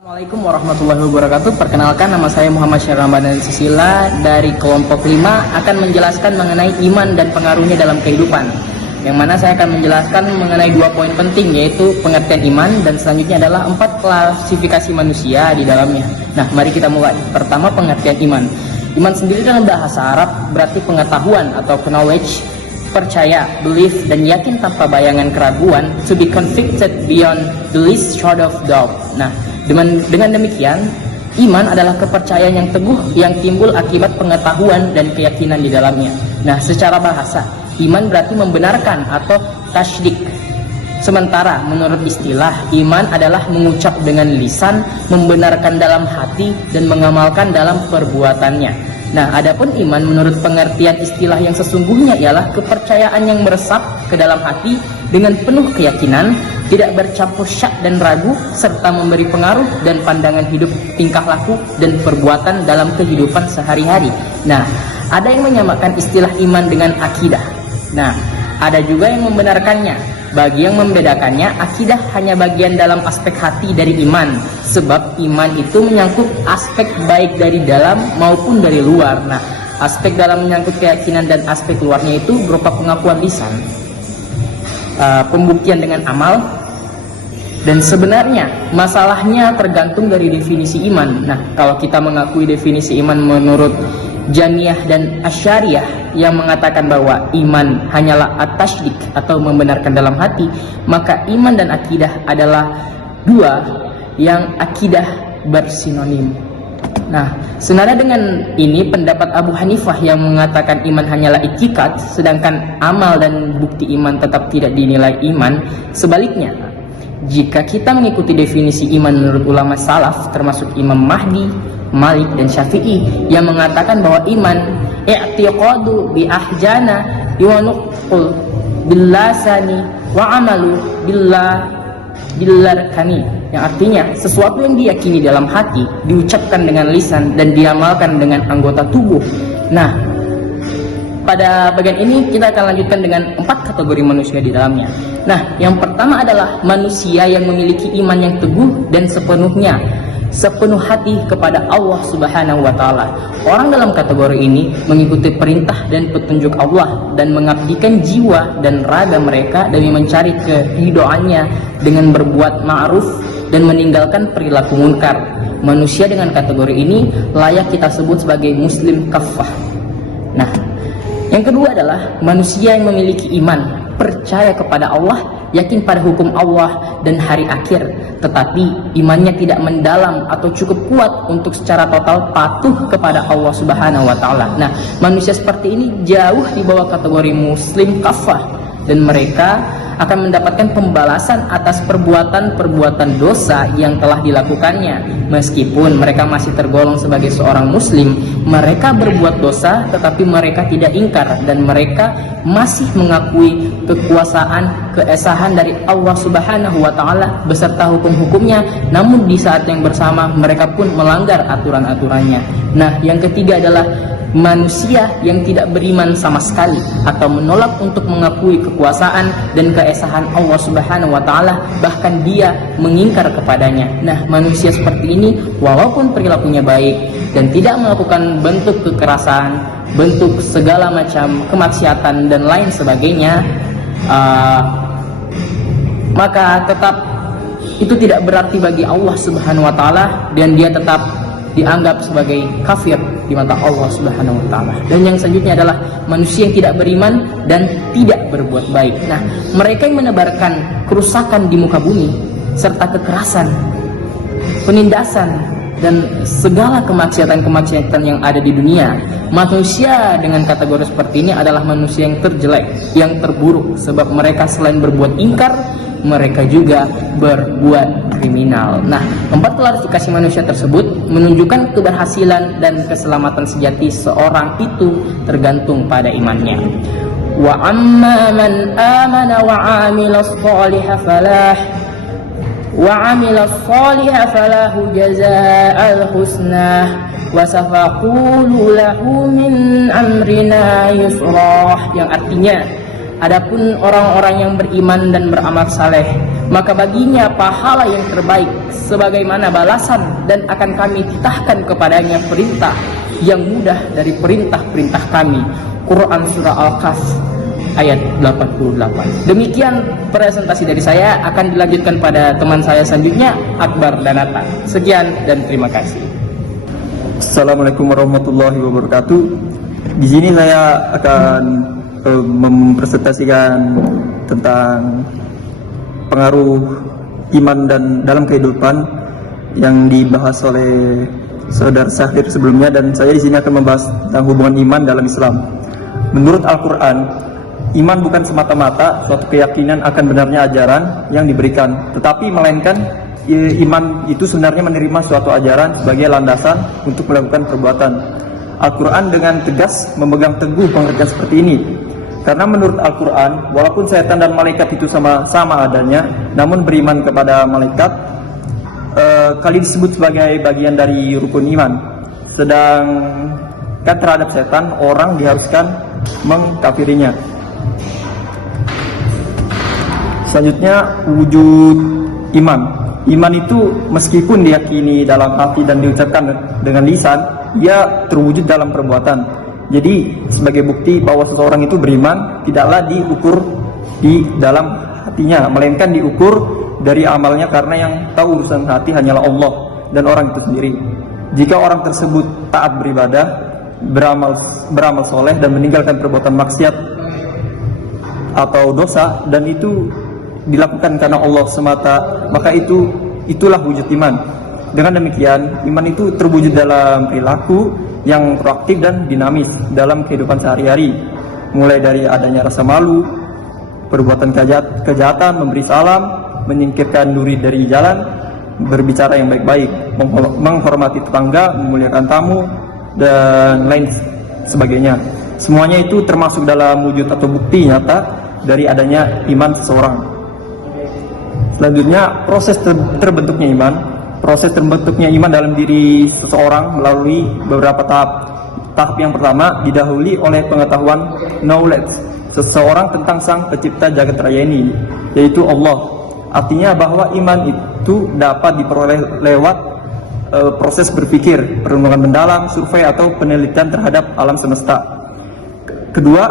Assalamualaikum warahmatullahi wabarakatuh. Perkenalkan, nama saya Muhammad Syahrir Ramadan Susila dari kelompok 5 akan menjelaskan mengenai iman dan pengaruhnya dalam kehidupan. Yang mana saya akan menjelaskan mengenai 2 poin penting, yaitu pengertian iman dan selanjutnya adalah 4 klasifikasi manusia di dalamnya. Nah, mari kita mulai. Pertama, pengertian iman. Iman sendiri dalam bahasa Arab berarti pengetahuan atau knowledge, percaya, belief, dan yakin tanpa bayangan keraguan, to be convicted beyond the least shred of doubt. Nah, dengan demikian, iman adalah kepercayaan yang teguh yang timbul akibat pengetahuan dan keyakinan di dalamnya. Nah, secara bahasa, iman berarti membenarkan atau tasdik. Sementara menurut istilah, iman adalah mengucap dengan lisan, membenarkan dalam hati, dan mengamalkan dalam perbuatannya. Nah, adapun iman menurut pengertian istilah yang sesungguhnya ialah kepercayaan yang meresap ke dalam hati dengan penuh keyakinan, tidak bercampur syak dan ragu, serta memberi pengaruh dan pandangan hidup, tingkah laku, dan perbuatan dalam kehidupan sehari-hari. Nah, ada yang menyamakan istilah iman dengan akidah. Nah, ada juga yang membenarkannya. Bagi yang membedakannya, akidah hanya bagian dalam aspek hati dari iman, sebab iman itu menyangkut aspek baik dari dalam maupun dari luar. Nah, aspek dalam menyangkut keyakinan dan aspek luarnya itu berupa pengakuan lisan, pembuktian dengan amal, dan sebenarnya masalahnya tergantung dari definisi iman. Nah, kalau kita mengakui definisi iman menurut Jamiyah dan Asy'ariyah yang mengatakan bahwa iman hanyalah at-tasdik atau membenarkan dalam hati, maka iman dan akidah adalah dua yang akidah bersinonim. Nah, senada dengan ini pendapat Abu Hanifah yang mengatakan iman hanyalah i'tiqad, sedangkan amal dan bukti iman tetap tidak dinilai iman. Sebaliknya, jika kita mengikuti definisi iman menurut ulama salaf termasuk Imam Mahdi, Malik, dan Syafi'i yang mengatakan bahwa iman i'tiqadu bi ahjana wa nuqul billasani wa amalu billarkani, yang artinya sesuatu yang diyakini dalam hati, diucapkan dengan lisan, dan diamalkan dengan anggota tubuh. Nah, pada bagian ini kita akan lanjutkan dengan 4 kategori manusia di dalamnya. Nah, yang pertama adalah manusia yang memiliki iman yang teguh dan sepenuh hati kepada Allah Subhanahu wa Ta'ala. Orang dalam kategori ini mengikuti perintah dan petunjuk Allah dan mengabdikan jiwa dan raga mereka demi mencari keridhoannya dengan berbuat ma'ruf dan meninggalkan perilaku munkar. Manusia dengan kategori ini layak kita sebut sebagai muslim kafah. Nah, yang kedua adalah manusia yang memiliki iman, percaya kepada Allah, yakin pada hukum Allah dan hari akhir, tetapi imannya tidak mendalam atau cukup kuat untuk secara total patuh kepada Allah Subhanahu wa Ta'ala. Nah, manusia seperti ini jauh di bawah kategori muslim kafah, dan mereka akan mendapatkan pembalasan atas perbuatan-perbuatan dosa yang telah dilakukannya. Meskipun mereka masih tergolong sebagai seorang muslim, mereka berbuat dosa tetapi mereka tidak ingkar, dan mereka masih mengakui kekuasaan, keesahan dari Allah Subhanahu wa Ta'ala beserta hukum-hukumnya. Namun di saat yang bersama mereka pun melanggar aturan-aturannya. Nah, yang ketiga adalah manusia yang tidak beriman sama sekali atau menolak untuk mengakui kekuasaan dan keesahan Allah Subhanahu wa Ta'ala, bahkan dia mengingkar kepadanya. Nah, manusia seperti ini walaupun perilakunya baik dan tidak melakukan bentuk kekerasan, bentuk segala macam kemaksiatan dan lain sebagainya, maka tetap itu tidak berarti bagi Allah Subhanahu wa Ta'ala, dan dia tetap dianggap sebagai kafir di mata Allah Subhanahu wa Ta'ala. Dan yang selanjutnya adalah manusia yang tidak beriman dan tidak berbuat baik. Nah, mereka yang menebarkan kerusakan di muka bumi serta kekerasan, penindasan, dan segala kemaksiatan-kemaksiatan yang ada di dunia. Manusia dengan kategori seperti ini adalah manusia yang terjelek, yang terburuk, sebab mereka selain berbuat ingkar, mereka juga berbuat kriminal. Nah, 4 klasifikasi manusia tersebut menunjukkan keberhasilan dan keselamatan sejati seorang itu tergantung pada imannya. Wa amma man amana wa amila shalihan falahu jazaa'al husnah wa safaqulu lahu min amrina yusrah, yang artinya adapun orang-orang yang beriman dan beramal saleh, maka baginya pahala yang terbaik sebagaimana balasan, dan akan kami titahkan kepadanya perintah yang mudah dari perintah-perintah kami. Quran Surah Al-Kahf ayat 88. Demikian presentasi dari saya, akan dilanjutkan pada teman saya selanjutnya, Akbar Danata. Sekian dan terima kasih. Assalamualaikum warahmatullahi wabarakatuh. Di sini saya akan mempresentasikan tentang pengaruh iman dan dalam kehidupan yang dibahas oleh Saudara Syahrir sebelumnya, dan saya di sini akan membahas tentang hubungan iman dalam Islam. Menurut Al-Quran, iman bukan semata-mata suatu keyakinan akan benarnya ajaran yang diberikan, tetapi melainkan iman itu sebenarnya menerima suatu ajaran sebagai landasan untuk melakukan perbuatan. Al-Quran dengan tegas memegang teguh pengertian seperti ini, karena menurut Al-Quran, walaupun setan dan malaikat itu sama adanya, namun beriman kepada malaikat kali disebut sebagai bagian dari rukun iman. Sedangkan terhadap setan, orang diharuskan mengkafirinya. Selanjutnya, wujud iman. Iman itu meskipun diyakini dalam hati dan diucapkan dengan lisan, ia terwujud dalam perbuatan. Jadi sebagai bukti bahwa seseorang itu beriman, tidaklah diukur di dalam hatinya, melainkan diukur dari amalnya, karena yang tahu urusan hati hanyalah Allah dan orang itu sendiri. Jika orang tersebut taat beribadah, beramal soleh, dan meninggalkan perbuatan maksiat atau dosa, dan itu dilakukan karena Allah semata, maka itulah wujud iman. Dengan demikian, iman itu terwujud dalam perilaku yang proaktif dan dinamis dalam kehidupan sehari-hari, mulai dari adanya rasa malu, perbuatan kejahatan, memberi salam, menyingkirkan duri dari jalan, berbicara yang baik-baik, menghormati tetangga, memuliakan tamu, dan lain sebagainya. Semuanya itu termasuk dalam wujud atau bukti nyata dari adanya iman seseorang. Selanjutnya, proses terbentuknya iman. Proses terbentuknya iman dalam diri seseorang melalui beberapa tahap. Tahap yang pertama didahului oleh pengetahuan knowledge seseorang tentang Sang Pencipta jagat raya ini, yaitu Allah. Artinya bahwa iman itu dapat diperoleh lewat proses berpikir, perenungan mendalam, survei atau penelitian terhadap alam semesta. Kedua,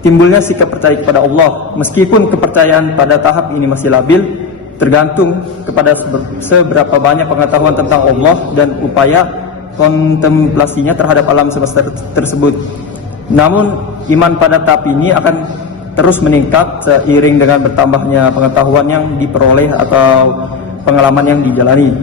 timbulnya sikap percaya kepada Allah. Meskipun kepercayaan pada tahap ini masih labil, tergantung kepada seberapa banyak pengetahuan tentang Allah dan upaya kontemplasinya terhadap alam semesta tersebut. Namun, iman pada tahap ini akan terus meningkat seiring dengan bertambahnya pengetahuan yang diperoleh atau pengalaman yang dijalani.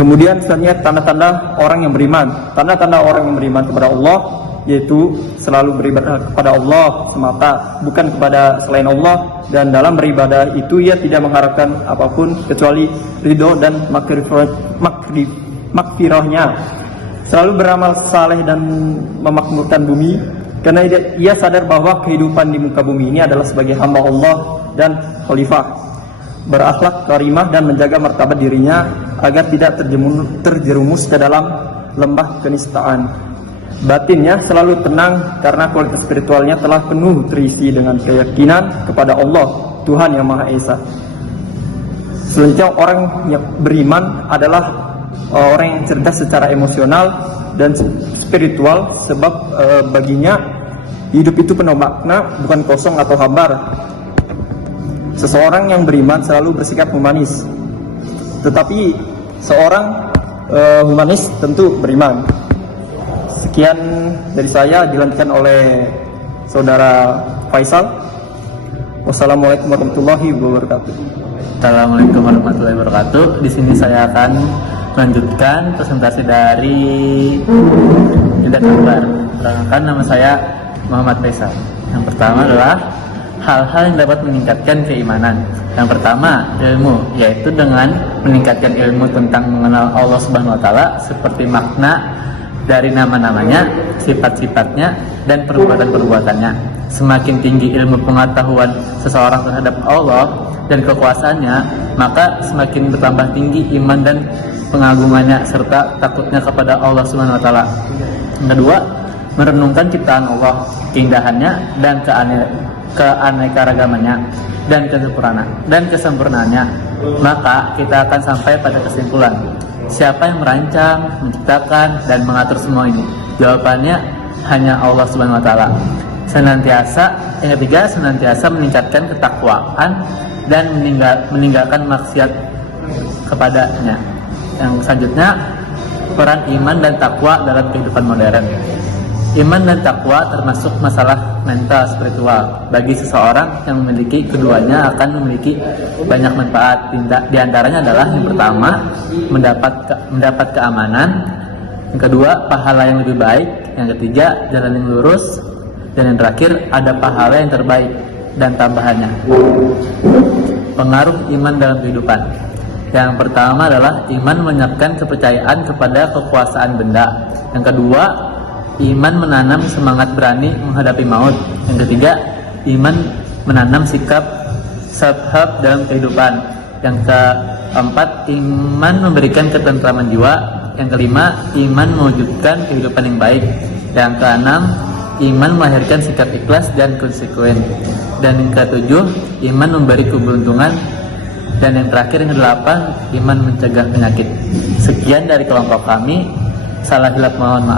Kemudian selanjutnya tanda-tanda orang yang beriman. Tanda-tanda orang yang beriman kepada Allah yaitu selalu beribadah kepada Allah semata, bukan kepada selain Allah, dan dalam beribadah itu ia tidak mengharapkan apapun kecuali ridho dan makfirahnya. Selalu beramal saleh dan memakmurkan bumi, karena ia sadar bahwa kehidupan di muka bumi ini adalah sebagai hamba Allah dan khalifah. Berakhlak karimah dan menjaga martabat dirinya agar tidak terjerumus ke dalam lembah kenistaan. Batinnya selalu tenang karena kualitas spiritualnya telah penuh terisi dengan keyakinan kepada Allah, Tuhan yang Maha Esa. Selanjutnya, orang yang beriman adalah orang yang cerdas secara emosional dan spiritual, sebab baginya hidup itu penuh makna, bukan kosong atau hambar. Seseorang yang beriman selalu bersikap humanis, tetapi seorang humanis tentu beriman. Sekian dari saya, dilanjutkan oleh Saudara Faisal. Wassalamualaikum warahmatullahi wabarakatuh. Assalamualaikum warahmatullahi wabarakatuh. Di sini saya akan melanjutkan presentasi dari Tidak Kabar. Perkenalkan, nama saya Muhammad Faisal. Yang pertama adalah hal-hal yang dapat meningkatkan keimanan. Yang pertama, ilmu, yaitu dengan meningkatkan ilmu tentang mengenal Allah Subhanahu wa taala, seperti makna dari nama-namanya, sifat-sifatnya, dan perbuatan-perbuatannya. Semakin tinggi ilmu pengetahuan seseorang terhadap Allah dan kekuasaannya, maka semakin bertambah tinggi iman dan pengagungannya serta takutnya kepada Allah Subhanahu wa taala. Yang kedua, merenungkan ciptaan Allah, keindahannya dan keanekaragamannya dan kesempurnaannya, maka kita akan sampai pada kesimpulan, siapa yang merancang, menciptakan, dan mengatur semua ini? Jawabannya hanya Allah Subhanahu wa Ta'ala. Yang ketiga, senantiasa meningkatkan ketakwaan dan meninggalkan maksiat kepadanya. Yang selanjutnya, peran iman dan takwa dalam kehidupan modern. Iman dan takwa termasuk masalah mental spiritual. Bagi seseorang yang memiliki keduanya akan memiliki banyak manfaat. Di antaranya adalah yang pertama, mendapat keamanan. Yang kedua, pahala yang lebih baik. Yang ketiga, jalan yang lurus. Dan yang terakhir, ada pahala yang terbaik dan tambahannya. Pengaruh iman dalam kehidupan. Yang pertama adalah iman menyiapkan kepercayaan kepada kekuasaan benda. Yang kedua, iman menanam semangat berani menghadapi maut. Yang ketiga, iman menanam sikap self-help dalam kehidupan. Yang keempat, iman memberikan ketentraman jiwa. Yang kelima, iman mewujudkan kehidupan yang baik. Yang keenam, iman melahirkan sikap ikhlas dan konsekuen. Dan yang ketujuh, iman memberi keberuntungan. Dan yang terakhir, yang kedelapan, iman mencegah penyakit. Sekian dari kelompok kami. Salah hilaf mohon maaf.